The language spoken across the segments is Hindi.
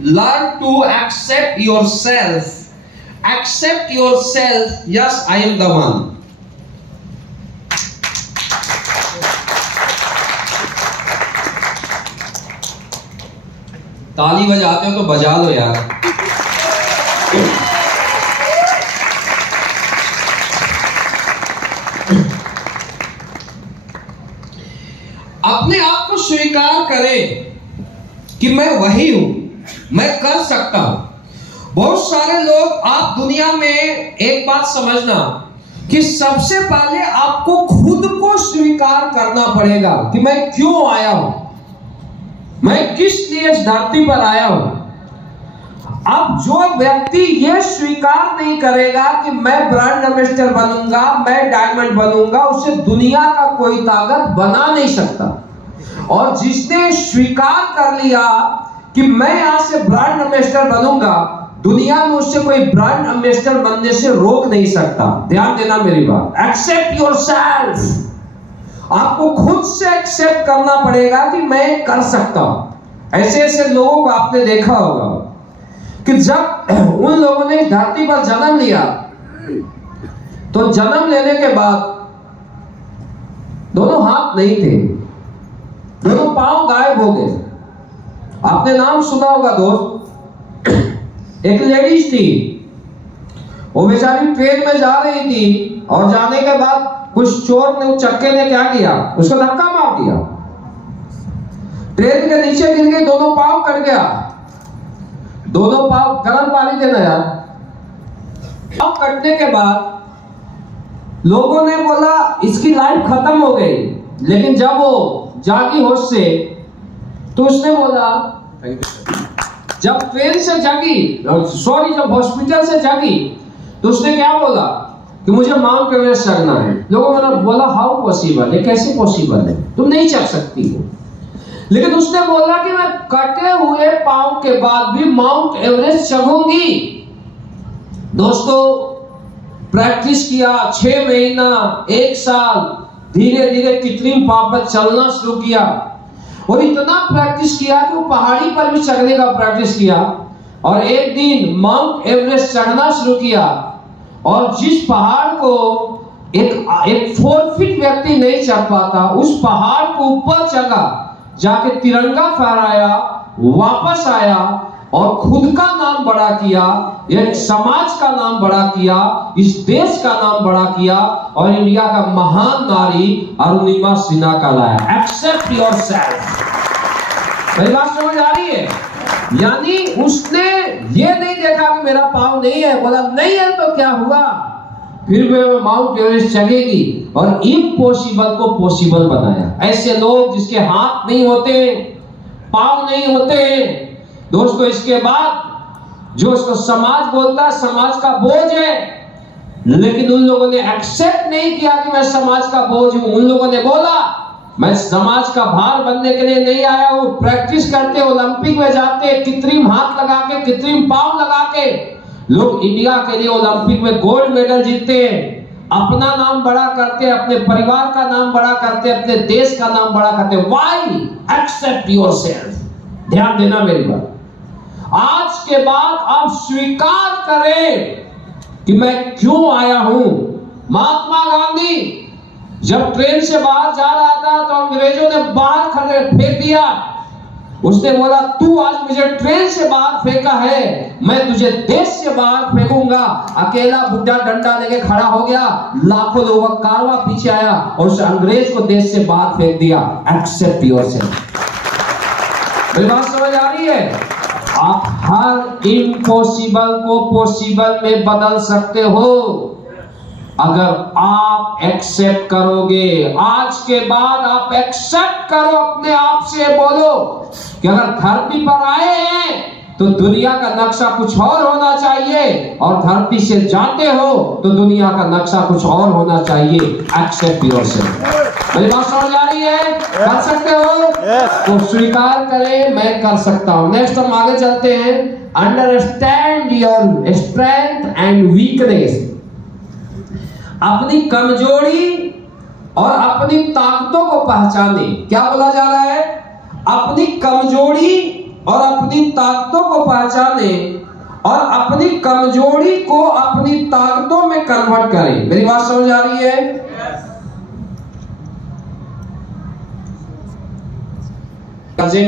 learn to accept yourself. Accept yourself. Yes, I am the one. ताली बजाते हो तो बजा लो यार। अपने आप को स्वीकार करें कि मैं वही हूं, मैं कर सकता हूं। बहुत सारे लोग, आप दुनिया में एक बात समझना कि सबसे पहले आपको खुद को स्वीकार करना पड़ेगा कि मैं क्यों आया हूं, मैं किस लिए इस धरती पर आया हूं। अब जो व्यक्ति यह स्वीकार नहीं करेगा कि मैं ब्रांड एम्बेसडर बनूंगा, मैं डायमंड बनूंगा, उसे दुनिया का कोई ताकत बना नहीं सकता। और जिसने स्वीकार कर लिया कि मैं यहां से ब्रांड एम्बेसडर बनूंगा, दुनिया में उससे कोई ब्रांड एम्बेसडर बनने से रोक नहीं सकता। ध्यान देना मेरी बात। Accept yourself. आपको खुद से एक्सेप्ट करना पड़ेगा कि मैं कर सकता हूं। ऐसे ऐसे लोगों को आपने देखा होगा कि जब उन लोगों ने धरती पर जन्म लिया तो जन्म लेने के बाद दोनों हाथ नहीं थे, दोनों पांव गायब हो गए। आपने नाम सुना होगा दोस्त, एक लेडीज थी, वो बेचारी ट्रेन में जा रही थी और जाने के बाद कुछ चोर ने, चक्के ने क्या किया, उसको धक्का मार दिया, ट्रेन के नीचे गिर गई, दोनों पांव कट गया। दोनों पांव, गर्म पानी देना यार। पांव कटने के बाद लोगों ने बोला इसकी लाइफ खत्म हो गई, लेकिन जब वो जागी होश से तो उसने बोला, जब ट्रेन से जागी, सॉरी जब हॉस्पिटल से जागी तो उसने क्या बोला कि मुझे माउंट एवरेस्ट चढ़ना है। लोगों ने बोला हाउ पॉसिबल है, कैसे पॉसिबल है, तुम नहीं चढ़ सकती हो। लेकिन उसने बोला कि मैं कटे हुए पांव के बाद भी माउंट एवरेस्ट चढ़ूंगी। दोस्तों, प्रैक्टिस किया 6 महीना, 1 साल, धीरे धीरे कृत्रिम पांव पर चलना शुरू किया और इतना प्रैक्टिस किया कि वो पहाड़ी पर भी चढ़ने का प्रैक्टिस किया। और एक दिन माउंट एवरेस्ट चढ़ना शुरू किया और जिस पहाड़ को एक 4 फीट व्यक्ति नहीं चढ़ पाता, उस पहाड़ को ऊपर चढ़ा, जाके तिरंगा फहराया, वापस आया और खुद का नाम बड़ा किया, एक समाज का नाम बड़ा किया, इस देश का नाम बड़ा किया और इंडिया का महान नारी अरुणिमा सिन्हा का लाया। Accept yourself. मेरी बात समझ आ रही है? यानी उसने ये नहीं देखा कि मेरा पाँव नहीं है, बोला नहीं है तो क्या हुआ, फिर वे माउंट एवरेस्ट चढ़ेगी और इम्पॉसिबल को पॉसिबल बनाया। ऐसे लोग जिसके हाथ नहीं होते, पाँव नहीं होते, दोस्तों, इसके बाद जो उसको समाज बोलता है समाज का बोझ है, लेकिन उन लोगों ने एक्सेप्ट नहीं किया कि मैं समाज का बोझ हूं। उन लोगों ने बोला मैं समाज का भार बनने के लिए नहीं आया हूं। प्रैक्टिस करते, ओलंपिक में जाते, कृत्रिम हाथ लगा के, कृत्रिम पांव लगा के लोग इंडिया के लिए ओलंपिक में गोल्ड मेडल जीतते हैं, अपना नाम बड़ा करते, अपने परिवार का नाम बड़ा करते, अपने देश का नाम बड़ा करते। व्हाई? Accept yourself. ध्यान देना मेरी बात। आज के बाद आप स्वीकार करें कि मैं क्यों आया हूं। महात्मा गांधी जब ट्रेन से बाहर जा रहा था तो अंग्रेजों ने बाहर खड़े फेंक दिया। उसने बोला तू आज मुझे ट्रेन से बाहर फेंका है, मैं तुझे देश से बाहर फेंकूंगा। अकेला बुढ़ा डंडा लेके खड़ा हो गया, लाखों लोगों का कारवां पीछे आया और उस अंग्रेज को देश से बाहर फेंक दिया। Accept yourself. मेरी बात समझ आ रही है? आप हर इम्पॉसिबल को पॉसिबल में बदल सकते हो अगर आप एक्सेप्ट करोगे। आज के बाद आप एक्सेप्ट करो, अपने आप से बोलो कि अगर धरती पर आए हैं तो दुनिया का नक्शा कुछ और होना चाहिए और धरती से जाते हो तो दुनिया का नक्शा कुछ और होना चाहिए। Accept yourself. मेरी बात समझ आ रही है? कर सकते हो? तो स्वीकार करें मैं कर सकता हूं। नेक्स्ट हम आगे चलते हैं। Understand your strength and weakness. अपनी कमजोरी और अपनी ताकतों को पहचाने। क्या बोला जा रहा है? अपनी कमजोरी और अपनी ताकतों को पहचाने और अपनी कमजोरी को अपनी ताकतों में कन्वर्ट करें। मेरी बात समझ आ रही है?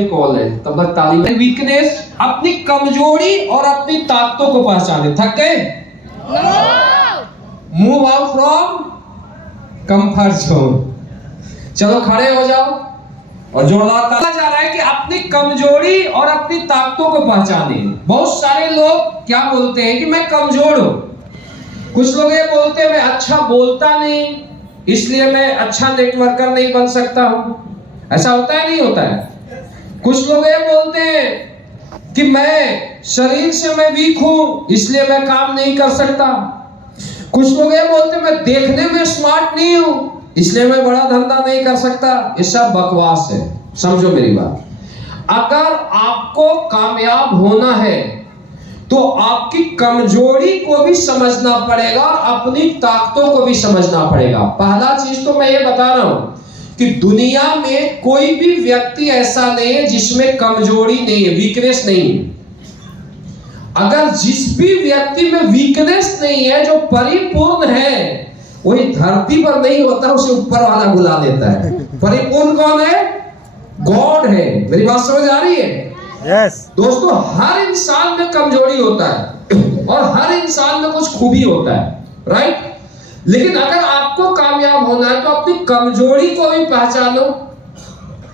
कॉल है तब तक ताली। वीकनेस, अपनी कमजोरी और अपनी ताकतों को पहचाने। थक गए? Move out from comfort zone. चलो खड़े हो जाओ और जोरदार ताली। जा रहा है कि अपनी कमजोरी और अपनी ताकतों को पहचाने। बहुत सारे लोग क्या बोलते हैं कि मैं कमजोर हूं। कुछ लोग ये बोलते हैं मैं अच्छा बोलता नहीं, इसलिए मैं अच्छा नेटवर्कर नहीं बन सकता हूं। ऐसा होता है नहीं होता है? कुछ लोग ये बोलते हैं कि मैं शरीर से मैं वीक हूं, इसलिए मैं काम नहीं कर सकता। कुछ लोग ये बोलते हैं मैं देखने में स्मार्ट नहीं हूं, इसलिए मैं बड़ा धंधा नहीं कर सकता। ये सब बकवास है। समझो मेरी बात। अगर आपको कामयाब होना है तो आपकी कमजोरी को भी समझना पड़ेगा और अपनी ताकतों को भी समझना पड़ेगा। पहला चीज तो मैं ये बता रहा हूं कि दुनिया में कोई भी व्यक्ति ऐसा नहीं है जिसमें कमजोरी नहीं है, वीकनेस नहीं है। अगर जिस भी व्यक्ति में वीकनेस नहीं है, जो परिपूर्ण है, वही धरती पर नहीं होता, उसे ऊपर वाला बुला देता है। परिपूर्ण कौन है? गॉड है। मेरी बात समझ आ रही है? यस। दोस्तों, हर इंसान में कमजोरी होता है और हर इंसान में कुछ खूबी होता है, राइट? लेकिन अगर आपको कामयाब होना है तो अपनी कमजोरी को भी पहचानो,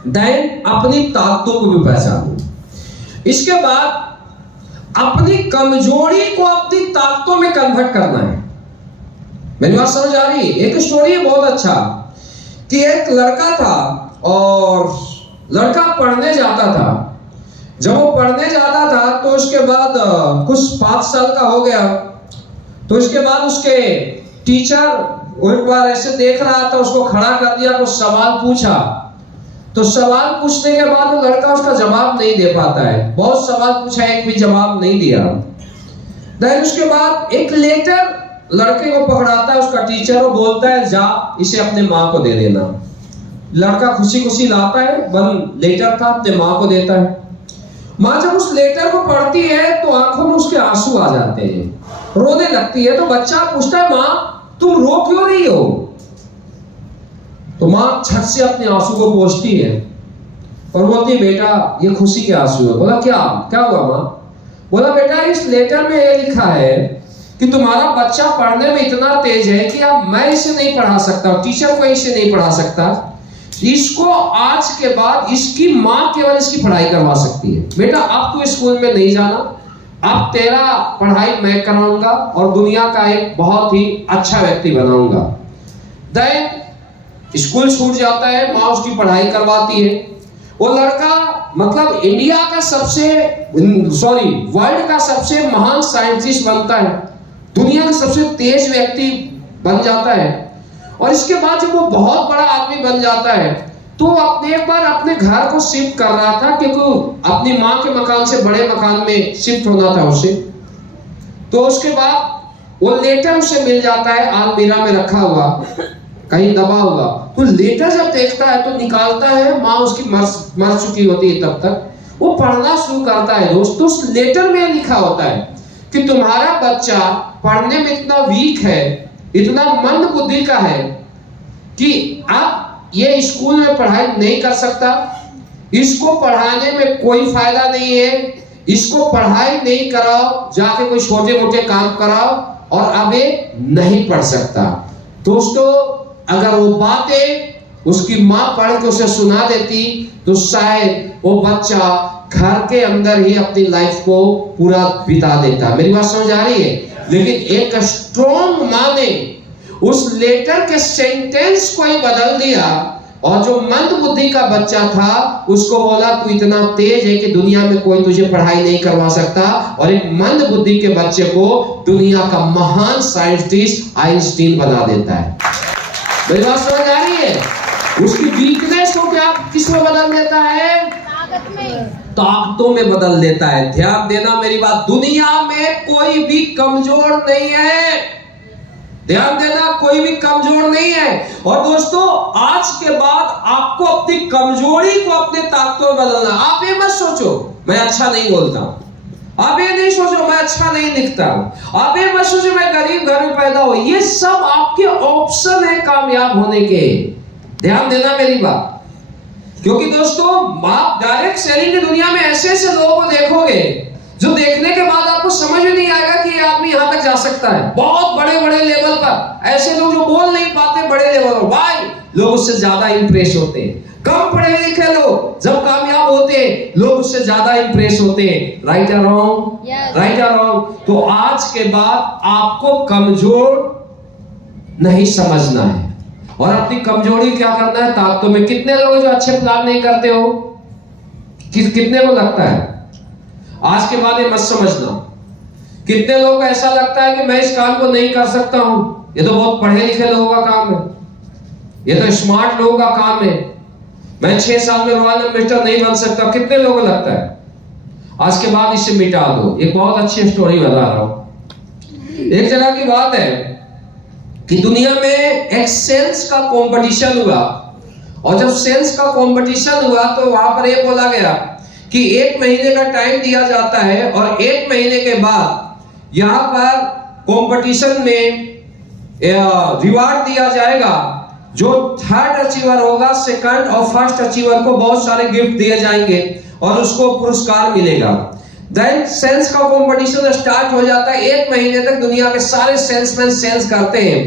देन अपनी ताकतों को भी पहचानो। इसके बाद अपनी कमजोरी को अपनी ताकतों में कन्वर्ट करना है। मेरी बात समझ आ रही है? एक स्टोरी है बहुत अच्छा कि एक लड़का था और लड़का पढ़ने जाता था। जब वो पढ़ने जाता था तो उसके बाद कुछ 5 साल का हो गया, तो उसके बाद उसके टीचर एक बार ऐसे देख रहा था, उसको खड़ा कर दिया, कुछ सवाल पूछा। तो सवाल पूछने के बाद वो लड़का उसका जवाब नहीं दे पाता है। बहुत सवाल पूछा, एक भी जवाब नहीं दिया। देन उसके बाद एक लेटर लड़के को पकड़ाता है उसका टीचर, वो बोलता है जा इसे अपने माँ को दे देना। लड़का खुशी खुशी लाता है, वन लेटर था, अपने माँ को देता है। माँ जब उस लेटर को पढ़ती है तो आंखों में उसके आंसू आ जाते हैं, रोने लगती है। तो बच्चा पूछता है माँ तुम रो क्यों रही हो? तो माँ छट से अपने आंसू को पोंछती है और बोलती है बेटा ये खुशी के आंसू है। बोला क्या क्या हुआ माँ? बोला बेटा इस लेटर में ये लिखा है कि तुम्हारा बच्चा पढ़ने में इतना तेज है कि अब मैं इसे नहीं पढ़ा सकता, टीचर को इसे नहीं पढ़ा सकता, इसको आज के बाद इसकी माँ केवल इसकी पढ़ाई करवा सकती है। बेटा अब तू स्कूल में नहीं जाना, अब तेरा पढ़ाई मैं कराऊंगा और दुनिया का एक बहुत ही अच्छा व्यक्ति बनाऊंगा। देन स्कूल छूट जाता है, माँ उसकी पढ़ाई करवाती है। वो लड़का मतलब इंडिया का वर्ल्ड का सबसे महान साइंटिस्ट बनता है, दुनिया का सबसे तेज व्यक्ति बन जाता है। और इसके बाद जब वो बहुत बड़ा आदमी बन जाता है तो अपने एक बार अपने घर को शिफ्ट कर रहा था, क्योंकि अपनी माँ के मकान से बड़े मकान में शिफ्ट होना था उसे। तो उसके बाद वो लेटर उसे मिल जाता है अलमीरा में रखा हुआ, कहीं दबा हुआ। तो लेटर जब देखता है तो निकालता है, माँ उसकी मर चुकी होती है तब तक। वो पढ़ना शुरू करता है। दोस्तों उस लेटर में लिखा होता है कि तुम्हारा बच्चा पढ़ने में इतना वीक है, इतना मंद बुद्धि का है कि अब ये स्कूल में पढ़ाई नहीं कर सकता, इसको पढ़ाने में कोई फायदा नहीं है, इसको पढ़ाई नहीं कराओ, जाके कोई छोटे मोटे काम कराओ और अब ये नहीं पढ़ सकता। दोस्तों अगर वो बातें उसकी माँ पढ़ के उसे सुना देती तो शायद वो बच्चा घर के अंदर ही अपनी लाइफ को पूरा बिता देता। मेरी बात समझ आ रही है? लेकिन एक स्ट्रॉन्ग माँ ने उस लेटर के सेंटेंस को ही बदल दिया और जो मंद बुद्धि का बच्चा था उसको बोला तू इतना तेज है कि दुनिया में कोई तुझे पढ़ाई नहीं करवा सकता, और एक मंद बुद्धि के बच्चे को दुनिया का महान साइंटिस्ट आइंस्टीन बना देता है। मेरी बात समझ आ रही है? उसकी वीकनेस को क्या किस में बदल देता है? ताकतों में बदल देता है। ध्यान देना मेरी बात, दुनिया में कोई भी कमजोर नहीं है। ध्यान देना, कोई भी कमजोर नहीं है। और दोस्तों, आज के बाद आपको अपनी कमजोरी को अपने ताकतों में बदलना। आप ये मत सोचो मैं अच्छा नहीं बोलता हूं, आप ये नहीं सोचो मैं अच्छा नहीं दिखता हूं, आप ये मत सोचो मैं गरीब घर में पैदा हुआ। ये सब आपके ऑप्शन है कामयाब होने के। ध्यान देना मेरी बात, क्योंकि दोस्तों आप डायरेक्ट सेलिंग की दुनिया में ऐसे ऐसे लोगों को देखोगे जो देखने के बाद आपको समझ में नहीं आएगा कि ये आदमी यहां तक जा सकता है। बहुत बड़े बड़े लेवल पर ऐसे लोग जो बोल नहीं पाते बड़े लेवल पर, वाई लोग उससे ज्यादा इंप्रेस होते हैं। कम पढ़े लिखे लोग जब कामयाब होते हैं, लोग उससे ज्यादा इंप्रेस होते हैं। राइट और रॉन्ग? राइट और रॉन्ग? तो आज के बाद आपको कमजोर नहीं समझना है और अपनी कमजोरी क्या करना है ताकतों में। कितने लोग जो अच्छे प्लान नहीं करते हो, कितने को लगता है? आज के बाद ये मत समझना। कितने लोगों को ऐसा लगता है कि मैं इस काम को नहीं कर सकता हूं, ये तो बहुत पढ़े लिखे लोगों का काम है, ये तो स्मार्ट लोगों का काम है, मैं 6 साल में रॉयल एम्बेसडर नहीं बन सकता। कितने लोगों को लगता है? आज के बाद इसे मिटा दो। एक बहुत अच्छी स्टोरी बता रहा हूं। एक जगह की बात है कि दुनिया में एक सेल्स का कंपटीशन हुआ, और जब सेल्स का कंपटीशन हुआ तो वहां पर यह बोला गया कि 1 महीने का टाइम दिया जाता है और 1 महीने के बाद यहां पर कंपटीशन में रिवार्ड दिया जाएगा। जो 3rd अचीवर होगा, 2nd और 1st अचीवर को बहुत सारे गिफ्ट दिए जाएंगे और उसको पुरस्कार मिलेगा। देन सेल्स का कंपटीशन स्टार्ट हो जाता है। 1 महीने तक दुनिया के सारे सेल्समैन सेल्स करते हैं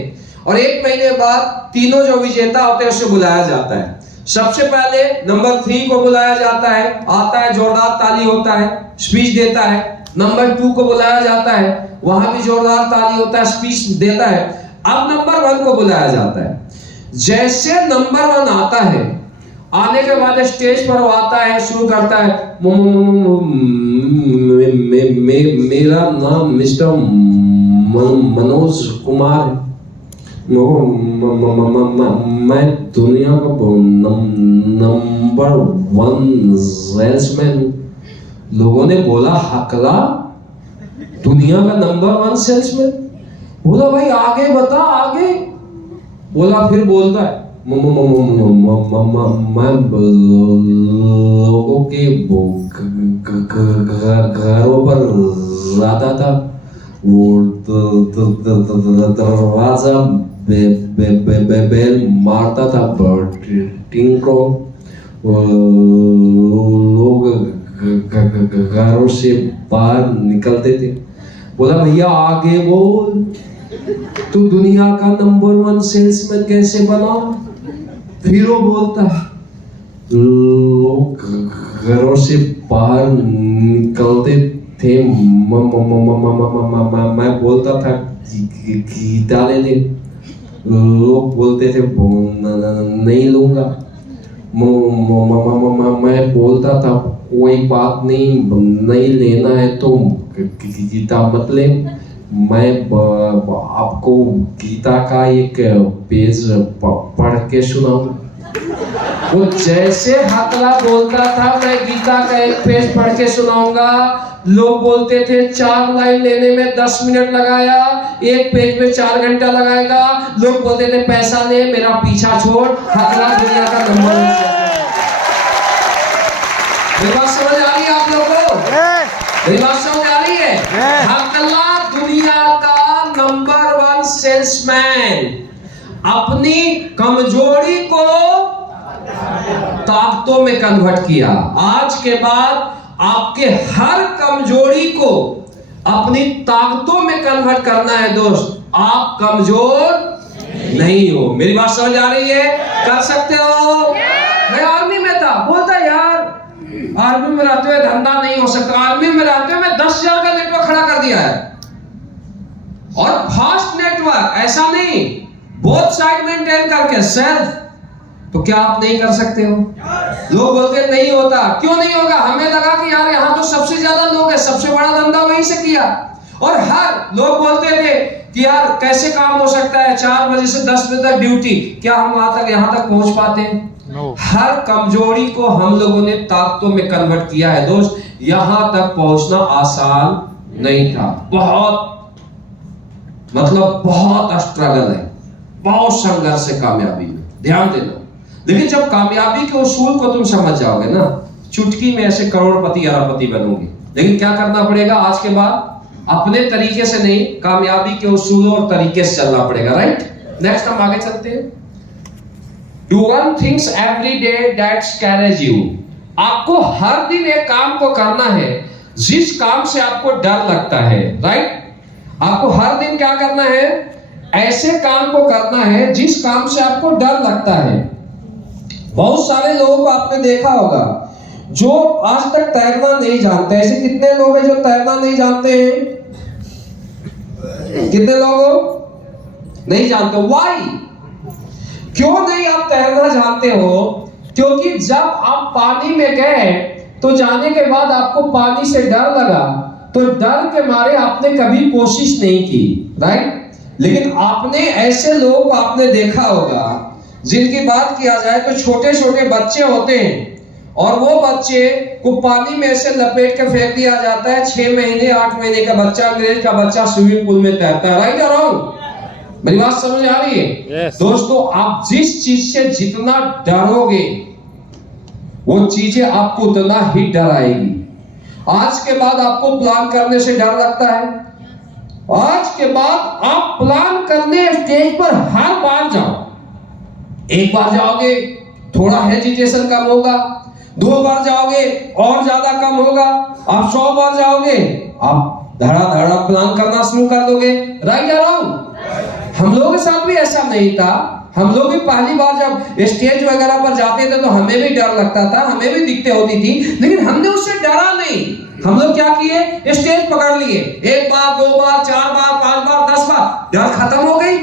और 1 महीने बाद तीनों जो विजेता होते हैं उसे बुलाया जाता है। सबसे पहले नंबर 3 को बुलाया जाता है, आता है, जोरदार ताली होता है, स्पीच देता है। नंबर 2 को बुलाया जाता है, वहां भी जोरदार ताली होता है, स्पीच देता है। अब नंबर 1 को बुलाया जाता है। जैसे नंबर 1 आता है, आने के बाद स्टेज पर वो आता है, शुरू करता है, मेरा नाम मिस्टर मनोज कुमार है, मैं दुनिया का नंबर 1 सेल्समैन हूं। लोगों ने बोला हकला, दुनिया का नंबर 1 सेल्समैन? बोला भाई आगे बता, आगे बोला। फिर बोलता है मैं लोगों के घरों पर जाता था, वो दरवाजा बेल मारता था, लोग घरों से बाहर निकलते थे। बोला भैया आगे बोल, तू दुनिया का नंबर 1 सेल्समैन कैसे बना? फिर वो बोलता है लोग घरों से बाहर निकलते थे, मैं बोलता था गीता ले ले, लोग बोलते थे नहीं लूंगा, मैं बोलता था कोई बात नहीं लेना है तो गीता मत ले। मैं आपको गीता का एक पेज पढ़ के सुनाऊं। वो जैसे हकला बोलता था मैं गीता का एक पेज पढ़ के सुनाऊंगा, लोग बोलते थे 4 लाइन लेने में 10 मिनट लगाया, एक पेज में 4 घंटा लगाएगा। लोग बोलते थे पैसा ले, मेरा पीछा छोड़, हकला दुनिया का नंबर 1 है। मेरी बात समझ आ रही है आप लोगों को? मेरी बात समझ आ रही है? हकला दुनिया का नंबर 1 सेल्समैन अपनी कमजोरी को ताकतों में कन्वर्ट किया। आज के बाद आपके हर कमजोरी को अपनी ताकतों में कन्वर्ट करना है दोस्त। आप कमजोर नहीं हो। मेरी बात समझ आ रही है? कर सकते हो। मैं आर्मी में था, बोलता यार आर्मी में रहते हुए धंधा नहीं हो सकता। आर्मी में रहते हुए मैं 10,000 का नेटवर्क खड़ा कर दिया है, और फास्ट नेटवर्क, ऐसा नहीं, बोथ साइड मेंटेन करके सेल्फ। तो क्या आप नहीं कर सकते हो? लोग बोलते नहीं होता। क्यों नहीं होगा? हमें लगा कि यार यहाँ तो सबसे ज्यादा लोग हैं, सबसे बड़ा धंधा वहीं से किया। और हर लोग बोलते थे कि यार कैसे काम हो सकता है, 4 बजे से 10 बजे तक ड्यूटी, क्या हम यहाँ तक पहुंच पाते हैं? हर कमजोरी को हम लोगों ने ताकतों में कन्वर्ट किया है दोस्त। यहां तक पहुंचना आसान नहीं था, बहुत मतलब बहुत स्ट्रगल है, बहुत संघर्ष है कामयाबी में, ध्यान देना। लेकिन जब कामयाबी के उसूल को तुम समझ जाओगे ना, चुटकी में ऐसे करोड़पति अरबपति बनोगे। लेकिन क्या करना पड़ेगा आज के बाद? अपने तरीके से नहीं, कामयाबी के उसूलों और तरीके से चलना पड़ेगा, राइट? नेक्स्ट हम आगे चलते हैं। Do one things every day that scares you. आपको हर दिन एक काम को करना है जिस काम से आपको डर लगता है, राइट? आपको हर दिन क्या करना है? ऐसे काम को करना है जिस काम से आपको डर लगता है। बहुत सारे लोगों को आपने देखा होगा जो आज तक तैरना नहीं जानते। ऐसे कितने लोग हैं जो तैरना नहीं जानते हैं? कितने लोग नहीं जानते? व्हाई? क्यों नहीं आप तैरना जानते हो? क्योंकि जब आप पानी में गए तो जाने के बाद आपको पानी से डर लगा, तो डर के मारे आपने कभी कोशिश नहीं की, राइट? लेकिन आपने ऐसे लोगों को आपने देखा होगा जिनकी बात किया जाए तो छोटे छोटे बच्चे होते हैं और वो बच्चे को पानी में ऐसे लपेट के फेंक दिया जाता है। 6 महीने 8 महीने का बच्चा, अंग्रेज का बच्चा स्विमिंग पूल में तैरता है, राइट और रॉन्ग? मेरी बात समझ आ रही है? yes. दोस्तों, आप जिस चीज से जितना डरोगे वो चीजें आपको उतना ही डराएगी। आज के बाद आपको प्लान करने से डर लगता है? आज के बाद आप प्लान करने स्टेज पर हर बार जाओ। एक बार जाओगे थोड़ा हेजिटेशन कम होगा, 2 बार जाओगे और ज्यादा कम होगा, आप 100 बार जाओगे आप धड़ा प्लान करना शुरू कर दोगे, राइट या रॉन्ग? हम लोगों के साथ भी ऐसा नहीं था। हम लोग भी पहली बार जब स्टेज वगैरह पर जाते थे तो हमें भी डर लगता था, हमें भी दिक्कतें होती थी, लेकिन हमने उससे डरा नहीं। हम लोग क्या किए? स्टेज पकड़ लिए। 1 बार 2 बार 4 बार 5 बार 10 बार, डर खत्म हो गई।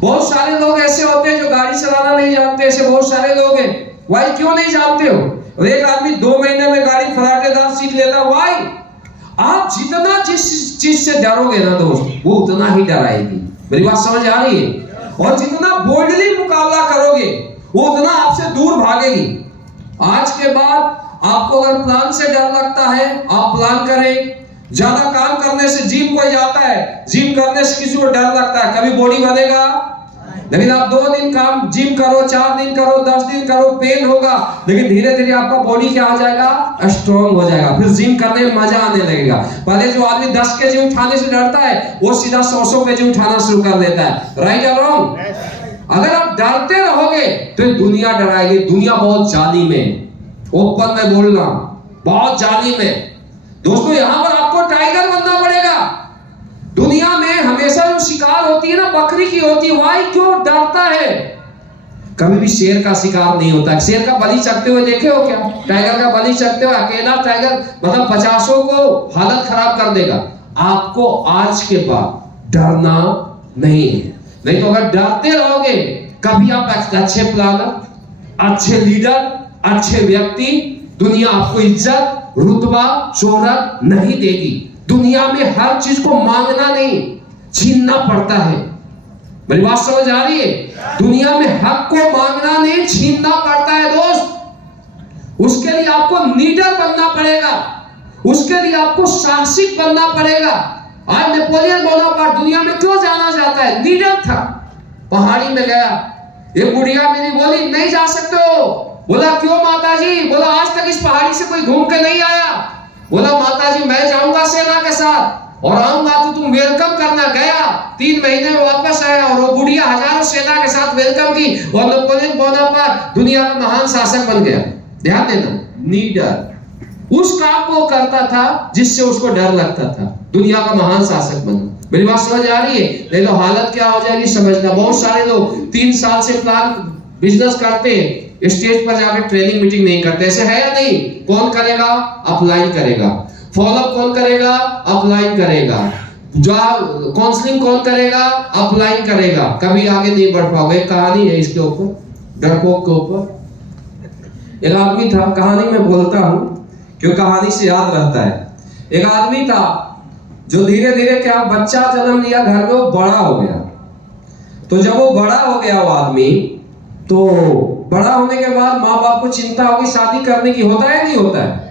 बहुत सारे लोग ऐसे होते हैं जो गाड़ी चलाना नहीं जानते, ऐसे बहुत सारे लोग हैं। वाई? क्यों नहीं जानते हो? और एक आदमी 2 महीने में गाड़ी फराटेदार सीख लेता, वाई? आप जितना जिस चीज से डरोगे ना दोस्त, वो उतना ही डराएगी। मेरी बात समझ आ रही है? और जितना बोल्डली मुकाबला करोगे वो उतना आपसे दूर भागेगी। आज के बाद आपको अगर प्लान से डर लगता है, आप प्लान करें। ज्यादा काम करने से जिम कोई जाता है, जिम करने से किसी को डर लगता है, कभी बॉडी बनेगा? लेकिन आप 2 दिन काम जिम करो, 4 दिन करो, 10 दिन करो, पेन होगा, लेकिन धीरे धीरे आपका बॉडी क्या हो जाएगा? स्ट्रॉन्ग हो जाएगा। फिर जिम करने में मजा आने लगेगा। पहले जो आदमी 10 केजी उठाने से डरता है वो सीधा 100 केजी उठाना शुरू कर देता है, राइट या रॉन्ग? अगर आप डरते रहोगे तो दुनिया डराएगी। दुनिया बहुत जालिम है, ओपन में बोलना, बहुत जालिम है दोस्तों। यहां पर आपको टाइगर बनना पड़ेगा। दुनिया में हमेशा जो शिकार होती है ना, बकरी की होती है। वाई? क्यों डरता है? कभी भी शेर का शिकार नहीं होता। शेर का बलि चढ़ते हुए देखे हो क्या? टाइगर का बलि चढ़ते हुए अकेला टाइगर मतलब 50 को हालत खराब कर देगा। आपको आज के बाद डरना नहीं है। नहीं तो अगर डरते रहोगे, कभी आप अच्छे प्लानर, अच्छे लीडर, अच्छे व्यक्ति, दुनिया आपको इज्जत, रुतबा, शोहरत नहीं देगी। दुनिया में हर चीज को मांगना नहीं, छीनना पड़ता है। मेरी बात समझ आ रही है? दुनिया में हक को मांगना नहीं, छीनना पड़ता है दोस्त। उसके लिए आपको लीडर बनना पड़ेगा, उसके लिए आपको साहसिक बनना पड़ेगा। आज नेपोलियन बोनापार्ट दुनिया में क्यों जाना जाता है? लीडर था। पहाड़ी में गया, एक बुढ़िया मेरी बोली नहीं जा सकते हो। बोला क्यों माताजी? बोला आज तक इस पहाड़ी से कोई घूम के नहीं आया। बोला माताजी मैं जाऊंगा सेना के साथ और आऊंगा तो तुम वेलकम करना। गया, 3 महीने में वापस आया और वो बुढ़िया हजारों सेना के साथ वेलकम की और नेपोलियन बोनापार्ट दुनिया का महान शासक बन गया। ध्यान देना, लीडर उस काम को करता था जिससे उसको डर लगता था, दुनिया का महान शासक बना। मेरी बात समझ आ रही है? नहीं तो हालत क्या हो जाएगी समझना। बहुत सारे लोग 3 साल से प्लान बिजनेस करते हैं, स्टेज पर जाकर ट्रेनिंग मीटिंग नहीं करते। ऐसे है या नहीं? कौन करेगा? अपलाइन करेगा। फॉलोअप कौन करेगा? अपलाइन करेगा। जो काउंसलिंग कौन करेगा? अपलाइन करेगा। कभी आगे नहीं बढ़ पाओगे। कहानी है इसके ऊपर, डरपोक के ऊपर। एक आदमी था, कहानी में बोलता हूं क्यों कहानी से याद रहता है। एक आदमी था जो धीरे धीरे क्या बच्चा जन्म लिया, घर में वो बड़ा हो गया। तो जब वो बड़ा हो गया वो आदमी, तो बड़ा होने के बाद माँ बाप को चिंता होगी शादी करने की। होता है नहीं होता है?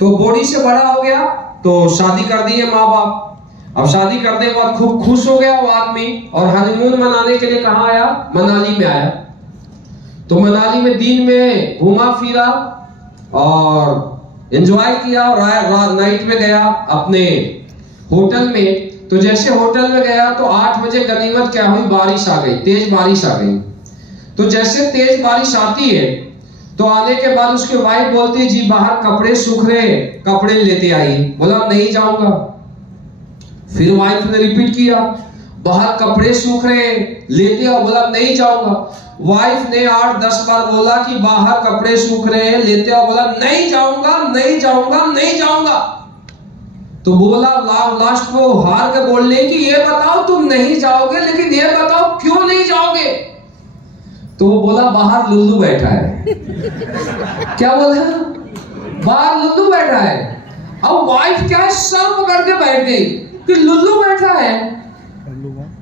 तो बॉडी से बड़ा हो गया तो शादी कर दी है माँ बाप। अब शादी करने के बाद खूब खुश हो गया वो आदमी और हनीमून मनाने के लिए कहाँ आया? मनाली में आया। तो मनाली में दिन में घूमा फिरा और एंजॉय किया और नाइट में गया अपने होटल में। तो जैसे होटल में गया तो 8 बजे गनीमत क्या हुई? बारिश आ गई, तेज बारिश आ गई। तो जैसे तेज बारिश आती है तो आने के बाद उसके वाइफ बोलती है जी बाहर कपड़े सूख रहे, कपड़े लेते आई। बोला नहीं जाऊंगा। फिर वाइफ ने रिपीट किया बाहर कपड़े सूख रहे लेते आओ। बोला नहीं जाऊंगा। वाइफ ने 8-10 बार बोला कि बाहर कपड़े सूख रहे हैं लेते आओ। बोला नहीं जाऊंगा, नहीं जाऊंगा, नहीं जाऊंगा। तो बोला लास्ट वो हार के बोल रहे कि ये बताओ तुम नहीं जाओगे, लेकिन ये बताओ क्यों नहीं जाओगे? तो वो बोला बाहर लुल्लू बैठा है। क्या बोला? बाहर लुल्लू बैठा है। अब वाइफ क्या है, सर पकड़ के बैठ गई कि लुल्लू बैठा है।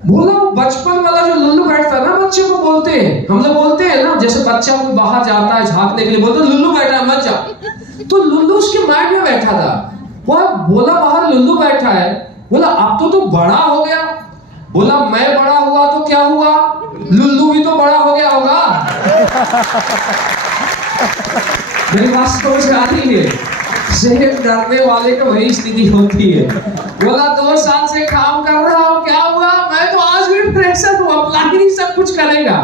बोला बचपन वाला जो लुल्लू बैठता है ना, बच्चे को बोलते हैं, हम लोग बोलते हैं ना, जैसे बच्चा कोई बाहर जाता है झांकने के लिए बोलते हैं लुल्लू बैठा है मत जा। तो लुल्लू उसके माइंड में बैठा था। वो बोला बाहर लुल्लू बैठा है। बोला अब तो तू बड़ा हो गया। बोला मैं बड़ा हुआ तो क्या हुआ? लुल्लू भी तो बड़ा हो गया होगा। मेरी बात समझ आ रही है? सेहत डरने वाले को वही स्थिति होती है। बोला 2 साल से काम कर रहा हूं, क्या हुआ? मैं तो आज भी फ्रेशर हूं, अप्लाई ही सब कुछ करेगा।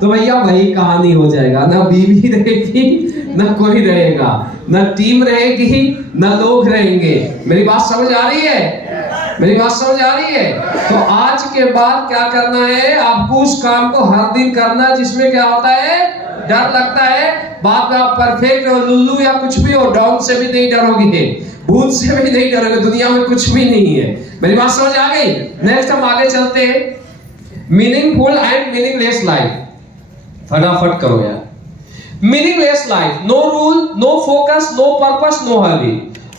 तो भैया वही कहानी हो जाएगा, ना बीवी रहेगी, ना कोई रहेगा, ना टीम रहेगी, ना लोग रहेंगे। मेरी बात समझ आ रही है? मेरी बात समझ आ रही है? तो आज के बाद क्या करना है? आपको उस काम को हर दिन करना जिसमें क्या होता है? डर लगता है। बाद में आप परफेक्ट हो, लुल्लू या कुछ भी हो, डॉग से भी नहीं डरोगे, भूत से भी नहीं डरोगे, दुनिया में कुछ भी नहीं है। मेरी बात समझ आ गई? नेक्स्ट हम आगे चलते हैं। Meaningful and meaningless life. फटाफट करो यार। Meaningless life, no rule, no focus, no purpose, no hurry.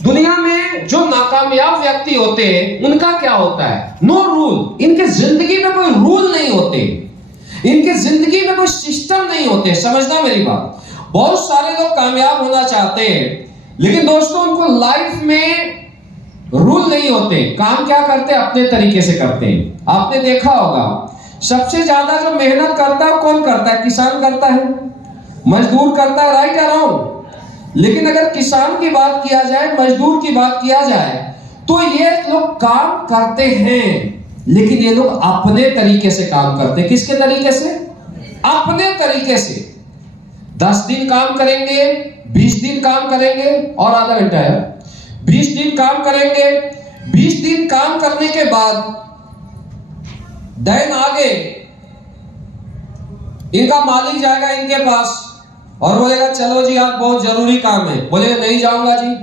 दुनिया में जो नाकामयाब व्यक्ति होते हैं उनका क्या होता है? No rule. इनके जिंदगी में कोई रूल नहीं होते, इनके जिंदगी में कोई सिस्टम नहीं होते। समझना मेरी बात। बहुत सारे लोग कामयाब होना चाहते हैं, लेकिन दोस्तों उनको लाइफ में रूल नहीं होते। काम क्या करते हैं? अपने तरीके से करते हैं। आपने देखा होगा सबसे ज्यादा जो मेहनत करता है कौन करता है? किसान करता है, मजदूर करता है, राइट या रॉन्ग? लेकिन अगर किसान की बात किया जाए, मजदूर की बात किया जाए, तो ये लोग काम करते हैं, लेकिन ये लोग अपने तरीके से काम करते हैं। किसके तरीके से? अपने तरीके से। 10 दिन काम करेंगे, 20 दिन काम करेंगे, और आधा घंटा है, 20 दिन काम करेंगे। 20 दिन काम करने के बाद दिन आगे इनका मालिक जाएगा इनके पास और बोलेगा चलो जी आज बहुत जरूरी काम है। बोलेगा नहीं जाऊंगा जी,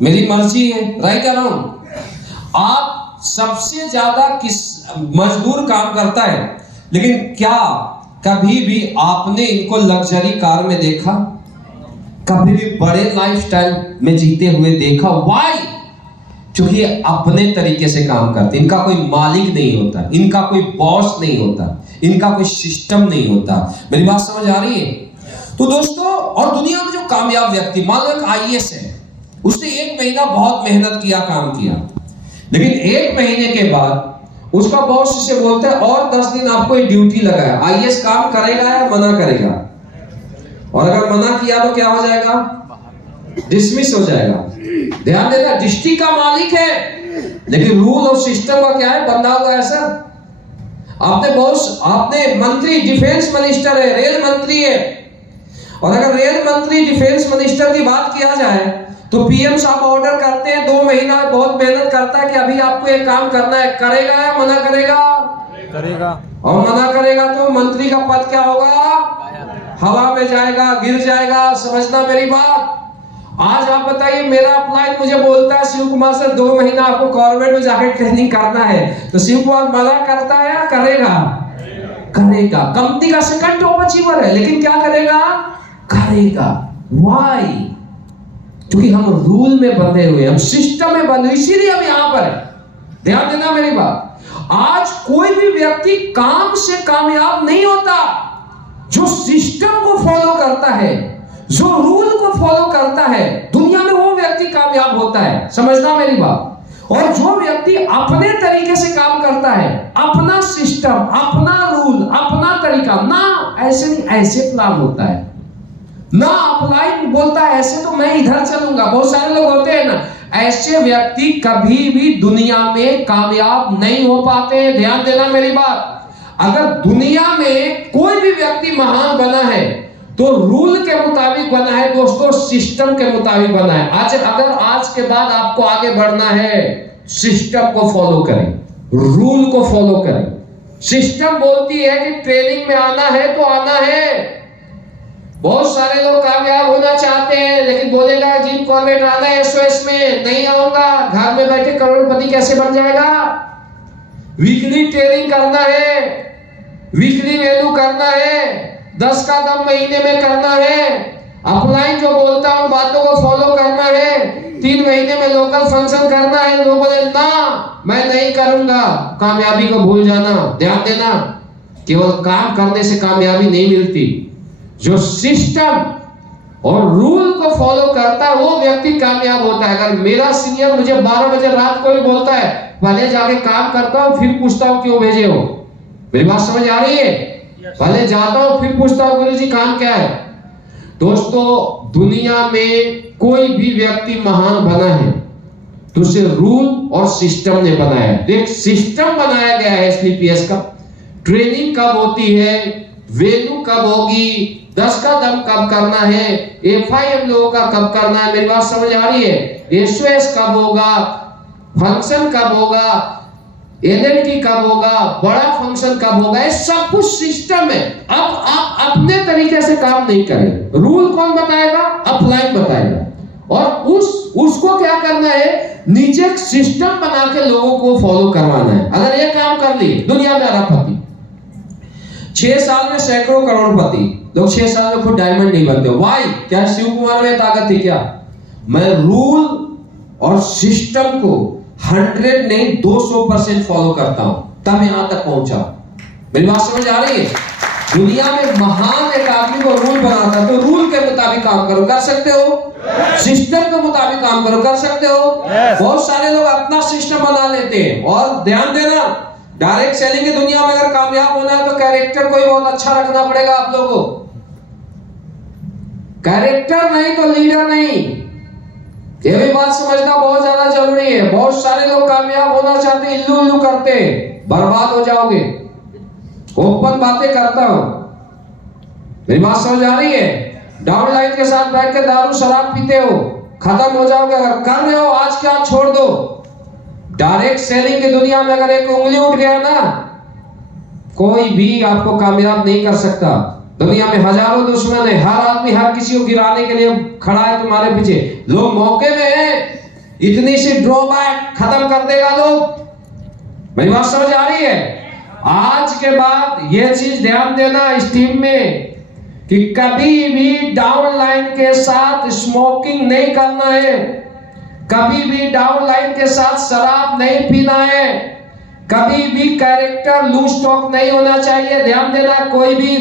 मेरी मर्जी है, राइट या रॉन्ग? आप सबसे ज्यादा किस मजदूर काम करता है, लेकिन क्या कभी भी आपने इनको लग्जरी कार में देखा? कभी भी बड़े लाइफस्टाइल में जीते हुए देखा? व्हाई? क्योंकि ये अपने तरीके से काम करते। इनका कोई मालिक नहीं होता, इनका कोई बॉस नहीं होता, इनका कोई सिस्टम नहीं होता। मेरी बात समझ आ रही है? तो दोस्तों, और दुनिया में जो कामयाब व्यक्ति, मान लो एक IAS है, उसने 1 महीना बहुत मेहनत किया, काम किया, लेकिन 1 महीने के बाद उसका बॉस उसे बोलता है और 10 दिन आपको ड्यूटी लगा है। IAS काम करेगा या मना करेगा? और अगर मना किया तो क्या हो जाएगा? डिसमिस हो जाएगा। ध्यान देना, डिस्ट्रिक्ट का मालिक है, लेकिन रूल और सिस्टम का क्या है? बंधा हुआ है सर। आपने बॉस, आपने मंत्री, डिफेंस मिनिस्टर है, रेल मंत्री है, और अगर रेल मंत्री, डिफेंस मिनिस्टर की बात किया जाए तो PM साहब ऑर्डर करते हैं, 2 महीना बहुत मेहनत करता है कि अभी आपको एक काम करना है, करेगा या मना करेगा? करेगा। और मना करेगा तो मंत्री का पद क्या होगा? हवा में जाएगा, गिर जाएगा। समझना मेरी बात। आज आप बताइए, मेरा अपलाइन मुझे बोलता है शिव कुमार सर 2 महीना आपको कॉर्पोरेट में जाकर ट्रेनिंग करना है, तो शिव कुमार मना करता है या करेगा? करेगा। कंपनी का सेकंड टॉप अचीवर है, लेकिन क्या करेगा? करेगा। व्हाई? क्योंकि हम रूल में बंधे हुए, हम सिस्टम में बंधे, इसीलिए हम यहां पर है। ध्यान देना मेरी बात। आज कोई भी व्यक्ति काम से कामयाब नहीं होता। जो सिस्टम को फॉलो करता है, जो रूल को फॉलो करता है, दुनिया में वो व्यक्ति कामयाब होता है। समझना मेरी बात। और जो व्यक्ति अपने तरीके से काम करता है, अपना सिस्टम, अपना रूल, अपना तरीका, ना ऐसे नहीं ऐसे प्लान होता है, ना अप्लाई बोलता है ऐसे तो मैं इधर चलूंगा। बहुत सारे लोग होते हैं ना, ऐसे व्यक्ति कभी भी दुनिया में कामयाब नहीं हो पाते। ध्यान देना मेरी बात। अगर दुनिया में कोई भी व्यक्ति महान बना है तो रूल के मुताबिक बना है दोस्तों, सिस्टम के मुताबिक बना है। अगर आज के बाद आपको आगे बढ़ना है, सिस्टम को फॉलो करें, रूल को फॉलो करें। सिस्टम बोलती है कि ट्रेनिंग में आना है तो आना है। बहुत सारे लोग कामयाब होना चाहते हैं लेकिन बोलेगा जिम कॉर्बेट आना है एसओएस में, नहीं आऊंगा, घर में बैठे करोड़पति कैसे बन जाएगा। वीकली ट्रेनिंग करना है, वीकली वैल्यू करना है, 10 का दम महीने में करना है, अपलाइन जो बोलता है उन बातों को फॉलो करना है, 3 महीने में लोकल फंक्शन करना है। लोग बोले ना मैं नहीं करूंगा, कामयाबी को भूल जाना। ध्यान देना, केवल काम करने से कामयाबी नहीं मिलती। जो सिस्टम और रूल को फॉलो करता है वो व्यक्ति कामयाब होता है। अगर मेरा सीनियर मुझे 12 बजे रात को भी बोलता है, पहले जाके काम करता हूं फिर पूछता हूं क्यों भेजे हो। मेरी बात समझ आ रही है? पहले जाता हूं फिर पूछता हूं गुरुजी काम क्या है। दोस्तों, दुनिया में कोई भी व्यक्ति महान बना है तो उसे रूल और सिस्टम ने बनाया है। देख, सिस्टम बनाया गया है एसलीपीएस का। ट्रेनिंग कब होती है, वैल्यू कब होगी, 10 का दम कब करना है, एफआईएम लोगों का कब करना है। मेरी बात समझ आ रही है? एसओएस कब होगा, फंक्शन कब होगा, एलएनटी कब होगा, बड़ा फंक्शन कब होगा, ये सब कुछ सिस्टम है। अब आप अपने तरीके से काम नहीं करें। रूल कौन बताएगा? अपलाइन बताएगा। और उसको क्या करना है, नीचे एक सिस्टम बना के लोगों को फॉलो करवाना है। अगर ये काम कर लिए, दुनिया में अरबपति। 6 साल में सैकड़ों करोड़पति लोग 6 साल में खुद डायमंड नहीं बनते। वाई? क्या शिव कुमार में ताकत थी क्या? मैं रूल और सिस्टम को 100 नहीं 200% फॉलो करता हूं, तब यहां तक पहुंचा। मेरी बात समझ आ रही है? दुनिया में महान एक आदमी को रूल बनाता, तो रूल के मुताबिक काम करो, कर सकते हो? सिस्टम के मुताबिक काम करो, कर सकते हो? बहुत सारे लोग अपना सिस्टम बना लेते हैं। और ध्यान देना, डायरेक्ट सेलिंग की दुनिया में अगर कामयाब होना है तो कैरेक्टर को ही बहुत अच्छा रखना पड़ेगा आप लोगों को। कैरेक्टर नहीं तो लीडर नहीं, ये भी बात समझना बहुत ज्यादा जरूरी है। बहुत सारे लोग कामयाब होना चाहते हैं, इल्लू इल्लू करते, बर्बाद हो जाओगे। ओपन बातें करता हूं, मेरी बात समझ आ रही है? डाउनलाइन के साथ बैठ के दारू शराब पीते हो, खत्म हो जाओगे। अगर कर रहे हो आज के आज छोड़ दो। डायरेक्ट सेलिंग की दुनिया में अगर एक उंगली उठ गया ना, कोई भी आपको कामयाब नहीं कर सकता। दुनिया में हजारों दुश्मन है, हर आदमी हर किसी को गिराने के लिए खड़ा है तुम्हारे पीछे। लोग मौके में हैं, इतनी सी ड्रॉबैक खत्म कर देगा लोग। मेरी बात समझ आ रही है? आज के बाद ये चीज ध्यान देना इस टीम में कि कभी भी डाउनलाइन के साथ स्मोकिंग नहीं करना है, कभी भी डाउनलाइन के साथ शराब नहीं पीना है, कभी भी कैरेक्टर लूज टॉक नहीं होना चाहिए। ध्यान देना, कोई भी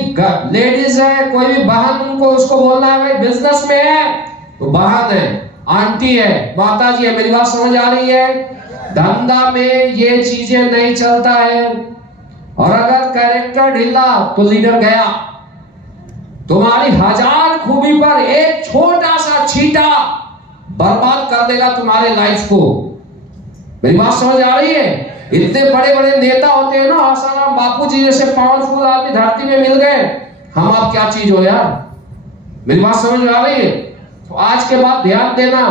लेडीज है, कोई भी बहन, उनको उसको बोलना है भाई बिजनेस में है तो बहन है, आंटी है, माता जी है। मेरी बात समझ आ रही है? धंधा में ये चीजें नहीं चलता है। और अगर कैरेक्टर ढीला तो लीडर गया। तुम्हारी 1000 खूबी पर एक छोटा सा छींटा बर्बाद कर देगा तुम्हारे लाइफ को। मेरी बात समझ आ रही है? इतने बड़े बड़े नेता होते हैं ना, आसाराम बापू जी जैसे पावरफुल आदमी धरती में मिल गए, हम आप क्या चीज हो यार। मेरी बात समझ आ रही है? तो आज के बाद ध्यान देना,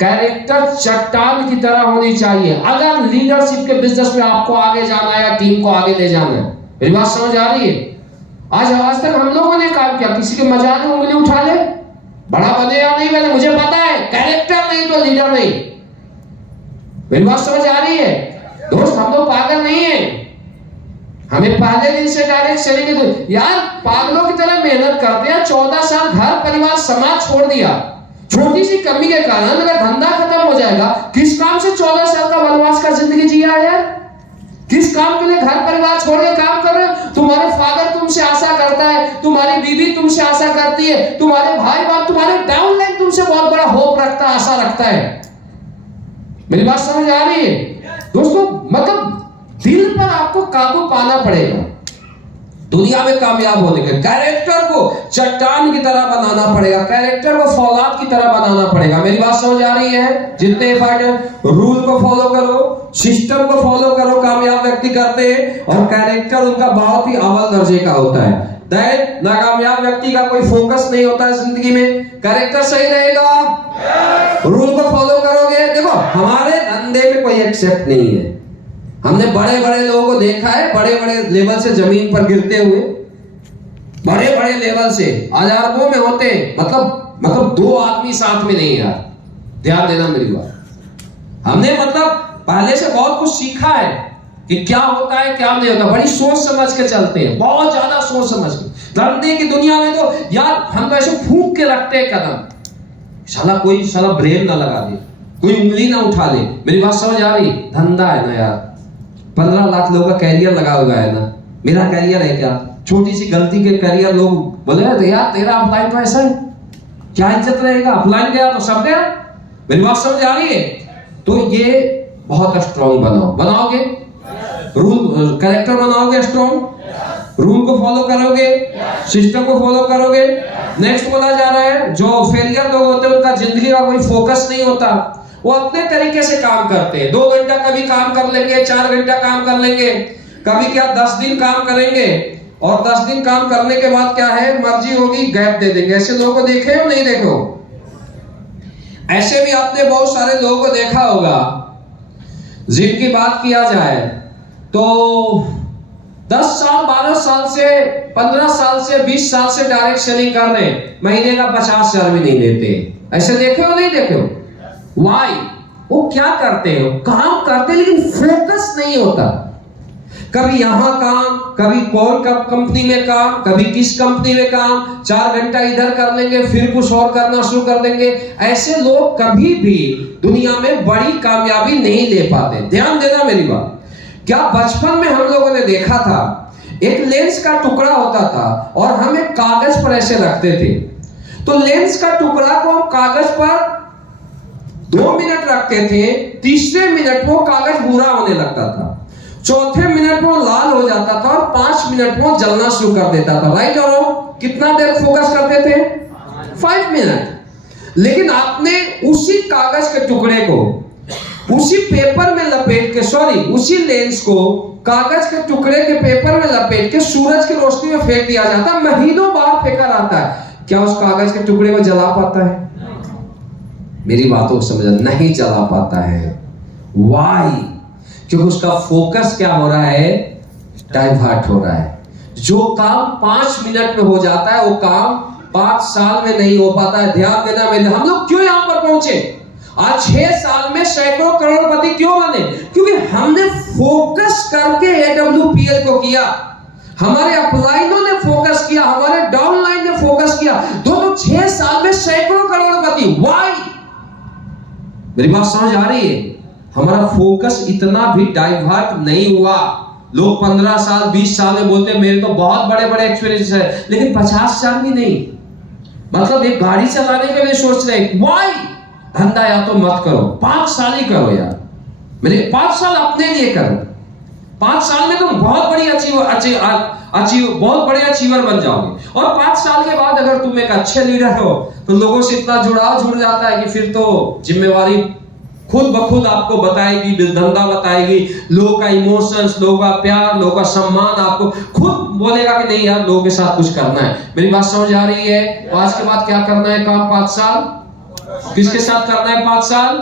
कैरेक्टर चट्टान की तरह होनी चाहिए अगर लीडरशिप के बिजनेस में आपको आगे जाना है या टीम को आगे ले जाना है। मेरी बात समझ आ रही है? आज तक हम लोगों ने काम किया, किसी के मजाक में उंगली उठा ले, बड़ा बने या नहीं बने मुझे पता है, कैरेक्टर नहीं तो लीडर नहीं। मेरी बात समझ आ रही है? दोस्त, हम लोग पागल नहीं है। हमें पहले दिन से डायरेक्ट सेलिंग की यार पागलों की तरह मेहनत करते हैं। 14 साल घर परिवार समाज छोड़ दिया, छोटी सी कमी के कारण अगर धंधा खत्म हो जाएगा, किस काम से 14 साल का वनवास का जिंदगी जिया है यार? किस काम के लिए घर परिवार छोड़ के काम कर रहे हो? तुम्हारे फादर तुमसे आशा करता है, तुम्हारी बीवी तुमसे आशा करती है, तुम्हारे भाई बहन, तुम्हारे डाउनलाइन तुमसे बहुत बड़ा होप रखता है, आशा रखता है। मेरी बात समझ आ रही है दोस्तों? मतलब दिल पर आपको काबू पाना पड़ेगा दुनिया में कामयाब होने के। कैरेक्टर को चट्टान की तरह बनाना पड़ेगा, कैरेक्टर को फौलाद की तरह बनाना पड़ेगा। मेरी बात समझ आ रही है? जितने एफर्ट है, रूल को फॉलो करो, सिस्टम को फॉलो करो, कामयाब व्यक्ति करते हैं। और कैरेक्टर उनका बहुत ही अव्वल दर्जे का होता है। नाकामयाब व्यक्ति का कोई फोकस नहीं होता है जिंदगी में। कैरेक्टर सही रहेगा, रूल को फॉलो करोगे। देखो हमारे धंधे में कोई एक्सेप्ट नहीं है। हमने बड़े बड़े लोगों को देखा है, बड़े बड़े लेवल से जमीन पर गिरते हुए, बड़े बड़े लेवल से हजारों में होते हैं। मतलब दो आदमी साथ में नहीं यार, ध्यान देना मेरी बात। हमने मतलब पहले से बहुत कुछ सीखा है कि क्या होता है क्या नहीं होता। बड़ी सोच समझ के चलते हैं, बहुत ज्यादा सोच समझ के। धंधे की दुनिया में तो यार हम तो ऐसे फूंक के रखते हैं कदम, साला कोई साला ब्रेन ना लगा दे, कोई उंगली ना उठा ले। मेरी बात समझ आ रही? धंधा है ना यार, 15 लाख लोगों का कैरियर लगा हुआ है ना। मेरा कैरियर है क्या? छोटी सी गलती के कैरियर लोग बोले यार तेरा अपलाइन तो ऐसा है, क्या इज्जत रहेगा? अपलाइन गया तो सब गया। मेरी बात समझ आ रही है? तो ये बहुत स्ट्रॉन्ग बनाओगे, रूल कैरेक्टर बनाओगे स्ट्रॉन्ग, रूल को फॉलो करोगे, सिस्टम को फॉलो करोगे। नेक्स्ट बोला जा रहा है जो फेलियर लोग होते हैं उनका जिंदगी का कोई फोकस नहीं होता, वो अपने तरीके से काम करते हैं। 2 घंटा कभी काम कर लेंगे, 4 घंटा काम कर लेंगे, कभी क्या 10 दिन काम करेंगे, और 10 दिन काम करने के बाद क्या है, मर्जी होगी गैप दे देंगे। ऐसे लोगों को देखे हो नहीं देखो? ऐसे भी आपने बहुत सारे लोगों को देखा होगा जिनकी बात किया जाए तो 10 साल 12 साल से 15 साल से 20 साल से डायरेक्ट सेलिंग कर रहे हैं, महीने का 50,000 भी नहीं देते। ऐसे देखे हो नहीं देखे हो? Why? वो क्या करते हैं? काम करते हैं लेकिन फोकस नहीं होता। कभी यहां काम, कभी कौन कंपनी में काम, कभी किस कंपनी में काम, 4 घंटा इधर कर लेंगे फिर कुछ और करना शुरू कर देंगे। ऐसे लोग कभी भी दुनिया में बड़ी कामयाबी नहीं ले पाते। ध्यान देना मेरी बात। क्या बचपन में हम लोगों ने देखा था एक लेंस का टुकड़ा होता था और हम एक कागज पर ऐसे रखते थे, तो लेंस का टुकड़ा को हम कागज पर 2 मिनट रखते थे, तीसरे मिनट में कागज भूरा होने लगता था, चौथे मिनट में लाल हो जाता था और 5 मिनट में जलना शुरू कर देता था। राइट और रॉन्ग? कितना देर फोकस करते थे? 5 मिनट। लेकिन आपने उसी कागज के टुकड़े को उसी पेपर में लपेट के, उसी लेंस को कागज के टुकड़े के पेपर में लपेट के सूरज की रोशनी में फेंक दिया जाता, महीनों बाद फेंका जाता है, क्या उस कागज के टुकड़े को जला पाता है? मेरी बातों को समझ नहीं जला पाता है। वाई? क्योंकि उसका फोकस क्या हो रहा है? डाइवर्ट हो रहा है। जो काम 5 मिनट में हो जाता है वो काम 5 साल में नहीं हो पाता है। ध्यान देना मेरे। हम लोग क्यों यहां पर पहुंचे? आज 6 साल में सैकड़ों करोड़पति क्यों बने? क्योंकि हमने फोकस करके AWPL को किया, हमारे अपलाइनों ने फोकस किया, हमारे डाउनलाइन ने फोकस किया। दोनों 6 साल में सैकड़ों करोड़पति। वाई? मेरी बात समझ आ रही है? हमारा फोकस इतना भी डाइवर्ट नहीं हुआ। लोग 15 साल 20 साल में बोलते हैं मेरे तो बहुत बड़े बड़े एक्सपीरियंस है, लेकिन 50 साल भी नहीं। मतलब एक गाड़ी चलाने के लिए सोच रहे। वाई? धंधा या तो मत करो, 5 साल ही करो यार। मेरे 5 साल अपने लिए करो। 5 साल में तुम बहुत बड़ी बहुत बड़े अचीवर बन जाओगे। और 5 साल के बाद अगर तुम एक अच्छे लीडर हो तो लोगों से इतना जुड़ाव जुड़ जाता है कि फिर तो जिम्मेवारी खुद ब खुद आपको बताएगी, धंधा बताएगी, लोगों का इमोशंस, लोगों का प्यार, लोगों का सम्मान आपको खुद बोलेगा कि नहीं यार लोगों के साथ कुछ करना है। मेरी बात समझ आ रही है? आज के बाद क्या करना है काम? 5 साल किसके साथ करना है? 5 साल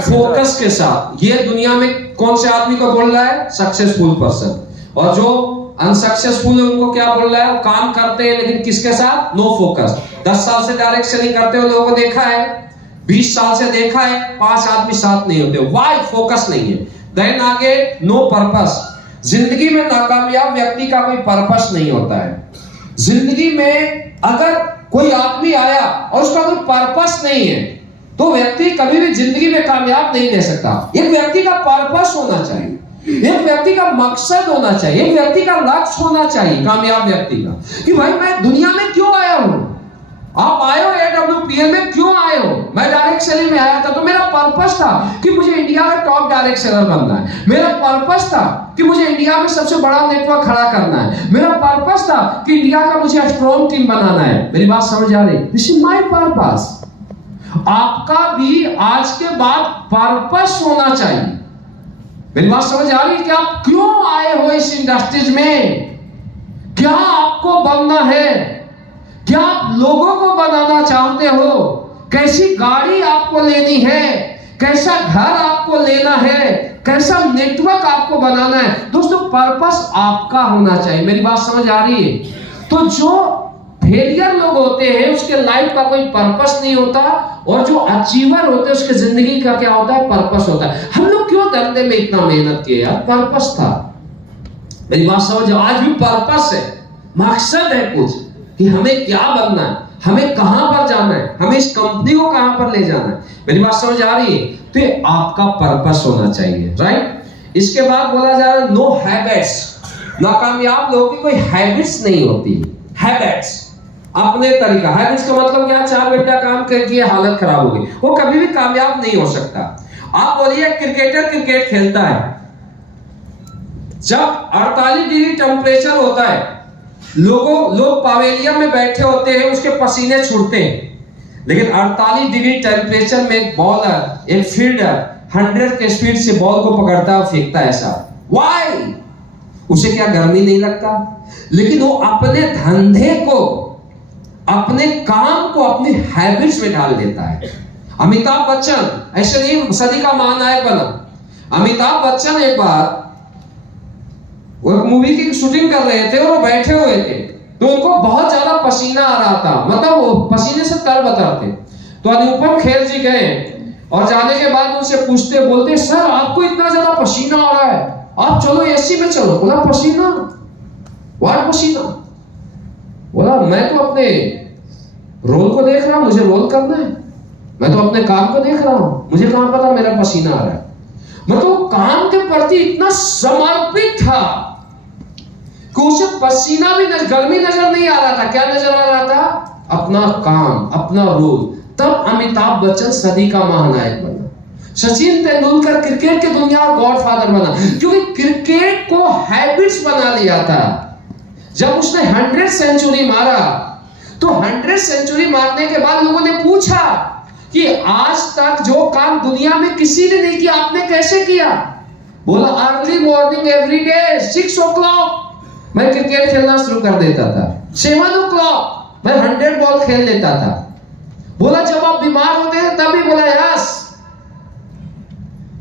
फोकस के साथ। ये दुनिया में कौन से आदमी को बोल रहा है? Successful person. और जो अनसक्सेसफुल है उनको क्या बोल रहा है? वो काम करते हैं लेकिन किसके साथ? No focus. 10 साल से डायरेक्ट सेलिंग करते हुए लोगों को देखा है, 20 साल से देखा है, 5 आदमी साथ नहीं होते। वाई? फोकस नहीं है। देन आगे नो पर्पस। जिंदगी में नाकामयाब व्यक्ति का कोई पर्पस नहीं होता है। जिंदगी में अगर कोई आदमी आया और उसका कोई पर्पस नहीं है तो व्यक्ति कभी भी जिंदगी में कामयाब नहीं ले सकता। एक व्यक्ति का पर्पस होना चाहिए, एक व्यक्ति का मकसद होना चाहिए, एक व्यक्ति का लक्ष्य होना चाहिए कामयाब व्यक्ति का, कि भाई मैं दुनिया में क्यों आया हूं। आप आए हो AWPL में क्यों आए हो? मैं डायरेक्ट सेलिंग में आया था तो मेरा पर्पस था कि मुझे इंडिया का टॉप डायरेक्ट सेलर बनना है। मेरा पर्पस था कि मुझे इंडिया में सबसे बड़ा नेटवर्क खड़ा करना है। मेरा पर्पस था कि इंडिया का मुझे स्ट्रॉन्ग टीम बनाना है। मेरी बात समझ आ रही? This is my purpose. आपका भी आज के बाद पर्पस होना चाहिए। मेरी बात समझ आ रही है कि आप क्यों आए हो इस इंडस्ट्रीज में? क्या आपको बनना है? क्या आप लोगों को बनाना चाहते हो? कैसी गाड़ी आपको लेनी है? कैसा घर आपको लेना है? कैसा नेटवर्क आपको बनाना है? दोस्तों, पर्पस आपका होना चाहिए। मेरी बात समझ आ रही है? तो जो फेलियर लोग होते हैं उसके लाइफ का कोई पर्पस नहीं होता, और जो अचीवर होते हैं उसके जिंदगी का क्या होता है? पर्पस होता है। हम लोग क्यों धंधे में इतना मेहनत किए यार? पर्पस था। मेरी बात समझ, आज भी पर्पस है, मकसद है कुछ कि हमें क्या बनना है, हमें कहां पर जाना है, हमें इस कंपनी को कहां पर ले जाना है। मेरी बात समझ आ रही है? तो ये आपका पर्पस होना चाहिए, राइट। इसके बाद बोला जा रहा है नो हैबिट्स। नाकामयाब लोगों की कोई हैबिट्स नहीं होती। हैबिट्स अपने तरीका। हैबिट्स का मतलब क्या? 4 घंटा काम करके हालत खराब होगी, वो कभी भी कामयाब नहीं हो सकता। आप बोलिए क्रिकेटर क्रिकेट खेलता है, जब 48 डिग्री टेम्परेचर होता है, लोग पवेलियन में बैठे होते हैं, उसके पसीने छूटते हैं, लेकिन 48 डिग्री टेम्परेचर में एक बॉलर, एक फील्डर 100 के स्पीड से बॉल को पकड़ता है और फेंकता है ऐसा। व्हाई? उसे क्या गर्मी नहीं लगता? लेकिन वो अपने धंधे को, अपने काम को अपनी हैबिट्स में डाल देता है। अमिताभ बच्चन ऐसे नहीं सदी का महानायक बना। अमिताभ बच्चन एक बार वो मूवी की शूटिंग कर रहे थे और वो बैठे हुए थे, तो उनको बहुत ज्यादा पसीना आ रहा था, मतलब वो पसीने से तर-बतर थे। तो अनुपम खेर जी गए और जाने के बाद उनसे पूछते, बोलते सर आपको इतना ज्यादा पसीना आ रहा है, आप चलो एसी में चलो। बोला पसीना? व्हाट पसीना? बोला मैं तो अपने रोल को देख रहा हूं, मुझे रोल करना है, मैं तो अपने काम को देख रहा हूं, मुझे कहां पता मेरा पसीना आ रहा है। मतलब काम के प्रति इतना समर्पित था कि उसे पसीना भी गर्मी नजर नहीं आ रहा था। क्या नजर आ रहा था? अपना काम, अपना रोल। तब अमिताभ बच्चन सदी का महानायक बना। सचिन तेंदुलकर क्रिकेट के दुनिया का गॉडफादर बना, क्योंकि क्रिकेट को हैबिट्स बना लिया था। जब उसने 100 सेंचुरी मारा, तो 100 सेंचुरी मारने के बाद लोगों ने पूछा कि आज तक जो काम दुनिया में किसी ने नहीं किया, आपने कैसे किया? बोला early morning every day 6 o'clock मैं क्रिकेट खेलना शुरू कर देता था, 7 o'clock मैं 100 बॉल खेल लेता था। बोला जब आप बीमार होते थे तब भी? बोला यस।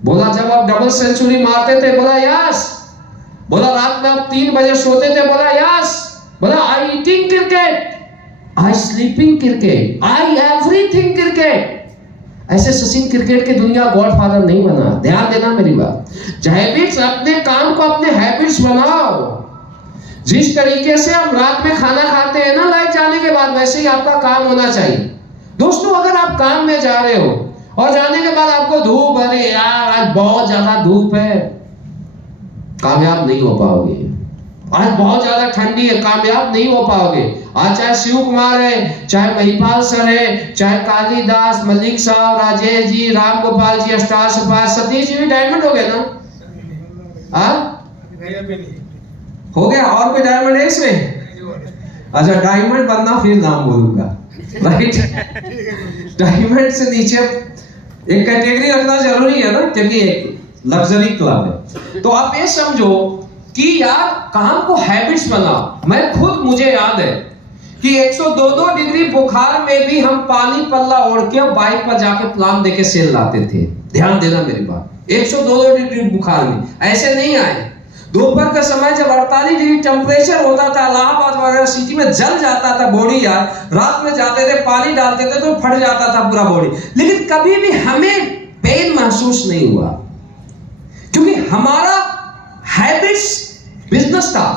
बोला जब आप डबल सेंचुरी मारते थे? बोला यस। बोला रात में आप 3 बजे सोते थे? बोला यस। बोला आई eating cricket, I sleeping cricket, I everything cricket. ऐसे सचिन क्रिकेट के दुनिया गॉडफादर नहीं बना। ध्यान देना मेरी बात। हैबिट्स, अपने काम को अपने हैबिट्स बनाओ। जिस तरीके से हम रात में खाना खाते हैं ना लाइट जाने के बाद, वैसे ही आपका काम होना चाहिए। दोस्तों, अगर आप काम में जा रहे हो और जाने के बाद आपको धूप, अरे यार आज बहुत ज्यादा धूप है, कामयाब नहीं हो पाओगे। आज बहुत ज्यादा ठंडी है, कामयाब नहीं हो पाओगे। आज चाहे शिव कुमार है, चाहे महिपाल सर है, चाहे कालिदास, मलिक साहब, राजेश जी, राम गोपाल जी, स्टार सफार, सतीश जी भी डायमंड हो गए ना? हो गया? और कोई डायमंड है इसमें? अच्छा, डायमंड बनना फिर नाम बोलूंगा, राइट। डायमंड से नीचे एक कैटेगरी रखना जरूरी है ना, क्योंकि एक लग्जरी क्लब है। तो आप ये समझो कि यार काम को हैबिट्स बनाओ। मैं खुद, मुझे याद है कि 102 डिग्री बुखार में भी हम पानी पल्ला ओढ़ के बाइक पर जाके प्लान देके सेल लाते थे। ध्यान देना मेरी बात। 102 डिग्री बुखार में ऐसे नहीं आए। दोपहर का समय जब 48 डिग्री टेम्परेचर होता था, इलाहाबाद वगैरह सिटी में जल जाता था बॉडी यार। रात में जाते थे, पानी डालते थे तो फट जाता था पूरा बॉडी, लेकिन कभी भी हमें पेन महसूस नहीं हुआ, क्योंकि हमारा हैबिट्स बिजनेस था।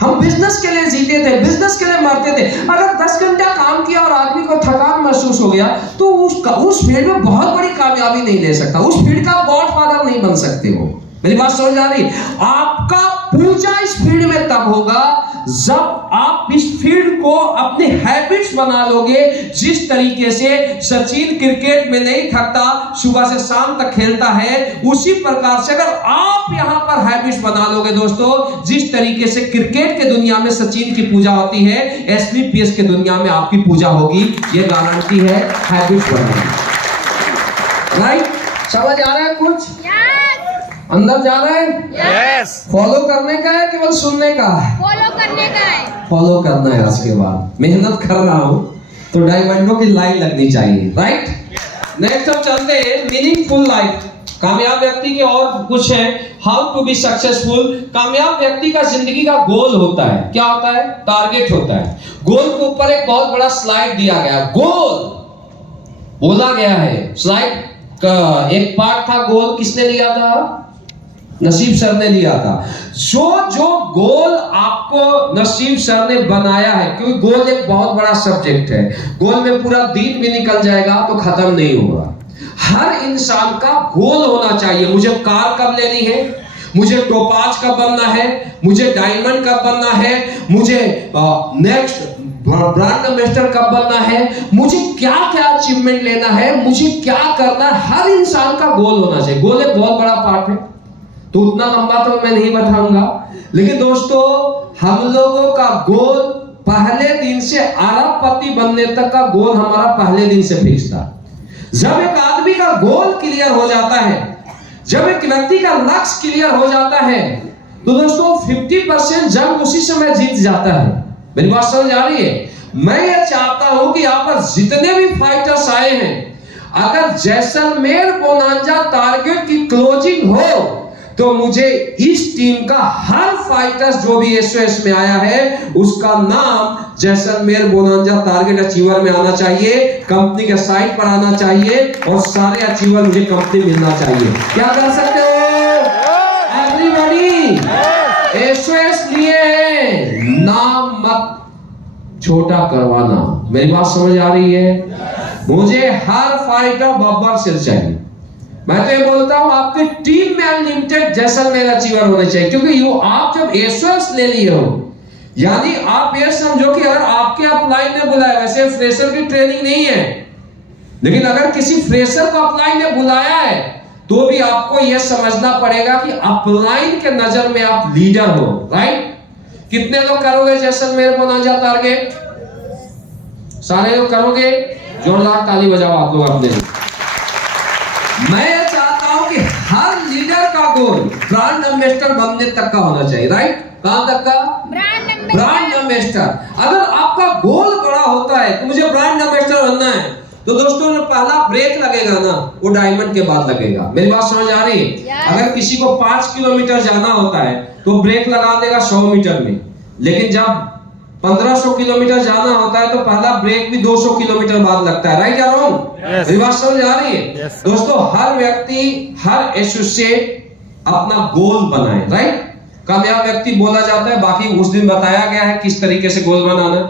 हम बिजनेस के लिए जीते थे, बिजनेस के लिए मरते थे। अगर 10 घंटा काम किया और आदमी को थकान महसूस हो गया तो उस फील्ड में बहुत बड़ी कामयाबी नहीं ले सकता, उस फील्ड का गॉडफादर नहीं बन सकते हो। मेरी बात समझ आ रही? आपका पूजा इस फील्ड में तब होगा जब आप इस फील्ड को अपने हैबिट्स बना लोगे, जिस तरीके से सचिन क्रिकेट में नहीं थकता, सुबह से शाम तक खेलता है, उसी प्रकार से अगर आप यहां पर हैबिट्स बना लोगे दोस्तों, जिस तरीके से क्रिकेट के दुनिया में सचिन की पूजा होती है, एसलीपीएस के दुनिया में आपकी पूजा होगी। ये गारंटी है हैबिट्स बनाने। राइट? समझ आ रहा है कुछ? अंदर जा रहा है? यस। फॉलो करने का है केवल सुनने का है? फॉलो करने का है। फॉलो करना है। उसके बाद मेहनत कर रहा हूं तो डायमंडों की लाइन लगनी चाहिए। राइट? नेक्स्ट हम चलते हैं मीनिंगफुल लाइफ। कामयाब व्यक्ति के और कुछ है, हाउ टू बी सक्सेसफुल। कामयाब व्यक्ति का जिंदगी का गोल होता है। क्या होता है? टारगेट होता है। गोल के ऊपर एक बहुत बड़ा स्लाइड दिया गया, गोल बोला गया है। स्लाइड का एक पार्ट था, गोल किसने लिया था? नसीब सर ने लिया था। जो गोल आपको नसीब सर ने बनाया है, क्योंकि गोल एक बहुत बड़ा सब्जेक्ट है, गोल में पूरा दिन भी निकल जाएगा तो खत्म नहीं होगा। हर इंसान का गोल होना चाहिए। मुझे कार कब लेनी है, मुझे टोपाज कब बनना है, मुझे डायमंड कब बनना है, मुझे नेक्स्ट ब्रांड एम्बेसडर कब बनना है, मुझे क्या क्या अचीवमेंट लेना है, मुझे क्या करना है। हर इंसान का गोल होना चाहिए। गोल एक बहुत बड़ा पार्ट है, तो उतना लंबा तो मैं नहीं बताऊंगा, लेकिन दोस्तों हम लोगों का गोल पहले दिन से अरबपति बनने तक का गोल हमारा पहले दिन से फिक्स था। जब एक आदमी का गोल क्लियर हो जाता है, जब एक व्यक्ति का लक्ष्य क्लियर हो जाता है, तो दोस्तों 50% जंग उसी समय जीत जाता है। मेरी बात समझ आ रही है? मैं ये चाहता हूं कि यहां पर जितने भी फाइटर्स आए हैं, अगर जैसलमेर बोनांजा टारगेट की क्लोजिंग हो तो मुझे इस टीम का हर फाइटर्स जो भी एसओएस में आया है उसका नाम जैसलमेर बोनांजा टारगेट अचीवर में आना चाहिए, कंपनी के साइट पर आना चाहिए और सारे अचीवर मुझे कंपनी मिलना चाहिए। क्या कर सकते हो एवरीबॉडी? एसओएस लिए नाम मत छोटा करवाना। मेरी बात समझ आ रही है? मुझे हर फाइटर बब्बर सिर चाहिए। मैं तो ये बोलता हूं आपकी टीम में अनलिमिटेड जैसलमेर अचीवर होने चाहिए, क्योंकि आप जब एसओएस ले लिए हो, यानी आप ये समझो कि अगर आपके अपलाइन ने बुलाया, वैसे फ्रेशर की ट्रेनिंग नहीं है, लेकिन अगर किसी फ्रेशर को अपलाइन ने बुलाया है तो भी आपको यह समझना पड़ेगा कि अपलाइन के नजर में आप लीडर हो। राइट? कितने लोग करोगे जैसलमेर बोनांजा टारगेट? सारे लोग करोगे? जोरदार ताली बजाओ आप लोग अपने लिए। मैं ये चाहता हूं कि हर लीडर का गोल ब्रांड एम्बेसडर बनने तक का होना चाहिए। राइट? कहां तक का? Brand ambassador. अगर आपका गोल बड़ा होता है कि मुझे ब्रांड एम्बेसडर बनना है, तो दोस्तों जो पहला ब्रेक लगेगा ना, वो डायमंड के बाद लगेगा। मेरी बात समझ आ रही है? अगर किसी को 5 किलोमीटर जाना होता है तो ब्रेक लगा देगा 100 मीटर में, लेकिन जब 1500 किलोमीटर जाना होता है तो पहला ब्रेक भी 200 किलोमीटर बाद लगता है। राइट या रॉन्ग? मेरी बात समझ आ रही है? दोस्तों हर व्यक्ति, हर एसोसिएट अपना गोल बनाए। राइट? कामयाब व्यक्ति बोला जाता है, बाकी उस दिन बताया गया है किस तरीके से गोल बनाना।